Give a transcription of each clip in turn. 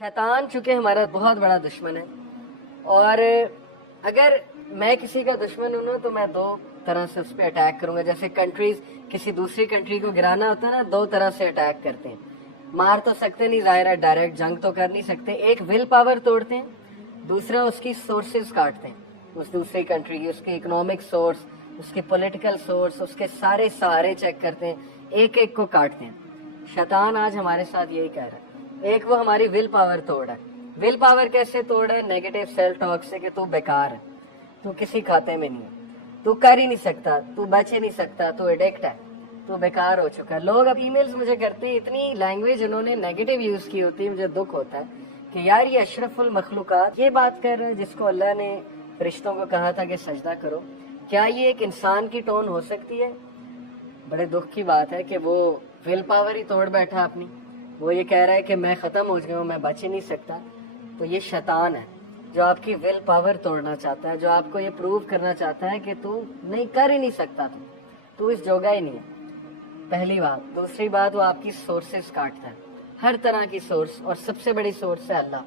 शैतान चूंकि हमारा बहुत बड़ा दुश्मन है, और अगर मैं किसी का दुश्मन हूं ना तो मैं दो तरह से उस पर अटैक करूंगा। जैसे कंट्रीज किसी दूसरी कंट्री को गिराना होता है ना, दो तरह से अटैक करते हैं। मार तो सकते नहीं, जाहिर है डायरेक्ट जंग तो कर नहीं सकते। एक विल पावर तोड़ते हैं, दूसरा उसकी सोर्सेज काटते हैं, उस दूसरी कंट्री की, उसके इकोनॉमिक सोर्स, उसके पॉलिटिकल सोर्स, उसके सारे सहारे चेक करते हैं, एक एक को काटते हैं। शैतान आज हमारे साथ यही कह रहा है। एक वो हमारी विल पावर तोड़ है। विल पावर कैसे तोड़ है? नेगेटिव सेल्फ टॉक से कि तू बेकार है, तू किसी खाते में नहीं है, तू कर ही नहीं सकता, तू बच ही नहीं सकता, तू एडिक्ट है, तू बेकार हो चुका है। लोग अब ईमेल्स मुझे करते हैं, इतनी लैंग्वेज उन्होंने नेगेटिव यूज की होती है, मुझे दुख होता है कि यार ये अशरफुल मखलूकात ये बात कर रहे हैं जिसको अल्लाह ने फरिश्तों को कहा था कि सजदा करो। क्या ये एक इंसान की टोन हो सकती है? बड़े दुख की बात है कि वो विल पावर ही तोड़ बैठा अपनी। वो ये कह रहा है कि मैं खत्म हो गया हूँ, मैं बच ही नहीं सकता। तो ये शैतान है जो आपकी विल पावर तोड़ना चाहता है, जो आपको ये प्रूव करना चाहता है कि तू नहीं कर ही नहीं सकता, तू इस जोगा ही नहीं है। पहली बात। दूसरी बात, वो आपकी सोर्सेस काटता है, हर तरह की सोर्स, और सबसे बड़ी सोर्स है अल्लाह।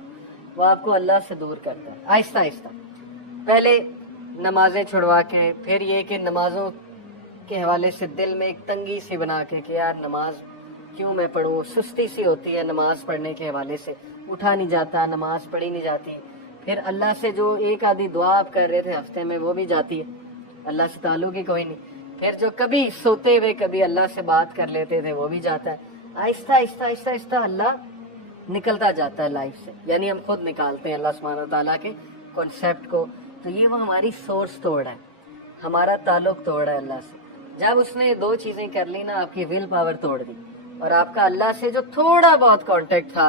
वो आपको अल्लाह से दूर करता है आहिस्ता आहिस्ता। पहले नमाजें छुड़वा के, फिर ये कि नमाजों के हवाले से दिल में एक तंगी सी बना के कि यार नमाज क्यों मैं पढ़ूं, सुस्ती सी होती है नमाज पढ़ने के हवाले से, उठा नहीं जाता, नमाज पढ़ी नहीं जाती। फिर अल्लाह से जो एक आधी दुआ आप कर रहे थे हफ्ते में वो भी जाती है, अल्लाह से ताल्लुक ही कोई नहीं। फिर जो कभी सोते हुए कभी अल्लाह से बात कर लेते थे वो भी जाता है। आहिस्ता आहिस्ता आहिस्ता आहिस्ता अल्लाह निकलता जाता है लाइफ से, यानी हम खुद निकालते हैं अल्लाह सुब्हानहू तआला के कॉन्सेप्ट को। तो ये वो हमारी सोर्स तोड़ है, हमारा ताल्लुक तोड़ है अल्लाह से। जब उसने दो चीजें कर ली ना, आपकी विल पावर तोड़ दी और आपका अल्लाह से जो थोड़ा बहुत कांटेक्ट था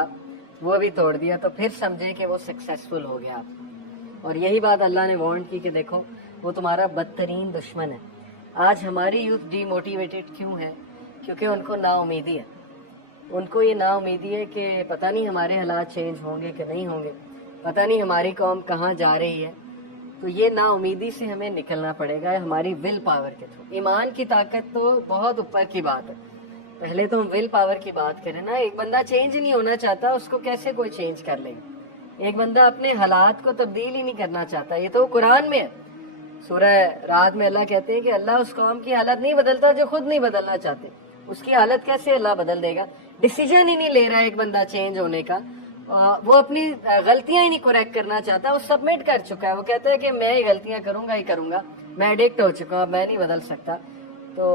वो भी तोड़ दिया, तो फिर समझे कि वो सक्सेसफुल हो गया आप। और यही बात अल्लाह ने वार्न की कि देखो वो तुम्हारा बदतरीन दुश्मन है। आज हमारी यूथ डीमोटिवेटेड क्यों है? क्योंकि उनको नाउमीदी है। उनको ये नाउमीदी है कि पता नहीं हमारे हालात चेंज होंगे कि नहीं होंगे, पता नहीं हमारी कौम कहाँ जा रही है। तो ये नाउमीदी से हमें निकलना पड़ेगा हमारी विल पावर के थ्रू। ईमान की ताकत तो बहुत ऊपर की बात है, पहले तो हम विल पावर की बात करें ना। एक बंदा चेंज नहीं होना चाहता, उसको कैसे कोई चेंज कर लेगा? एक बंदा अपने हालात को तब्दील ही नहीं करना चाहता, ये तो कुरान में है। सूरह रात में अल्लाह कहते हैं कि अल्लाह उस कौम की हालत नहीं बदलता जो खुद नहीं बदलना चाहते। उसकी हालत कैसे अल्लाह बदल देगा? डिसीजन ही नहीं ले रहा है एक बंदा चेंज होने का, वो अपनी गलतियां ही नहीं करेक्ट करना चाहता, वो सबमिट कर चुका है। वो कहता है कि मैं ही गलतियां करूंगा ही करूंगा, मैं एडिक्ट हो चुका हूँ, मैं नहीं बदल सकता। तो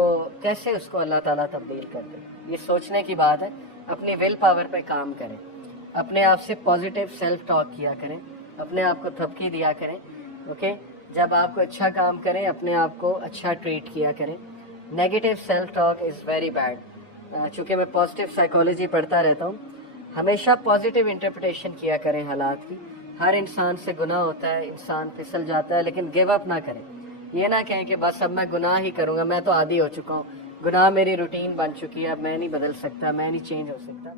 कैसे उसको अल्लाह ताला तब्दील कर दे? ये सोचने की बात है। अपनी विल पावर पे काम करें, अपने आप से पॉजिटिव सेल्फ टॉक किया करें, अपने आप को थपकी दिया करें। ओके, जब आपको अच्छा काम करें अपने आप को अच्छा ट्रीट किया करें। Negative self talk is very bad. चूँकि मैं पॉजिटिव साइकोलॉजी पढ़ता रहता हूँ, हमेशा पॉजिटिव इंटरप्रिटेशन किया करें हालात की। हर इंसान से गुनाह होता है, इंसान फिसल जाता है, लेकिन गिव अप ना करें। ये ना कहें कि बस अब मैं गुनाह ही करूंगा, मैं तो आदी हो चुका हूँ, गुनाह मेरी रूटीन बन चुकी है, अब मैं नहीं बदल सकता, मैं नहीं चेंज हो सकता।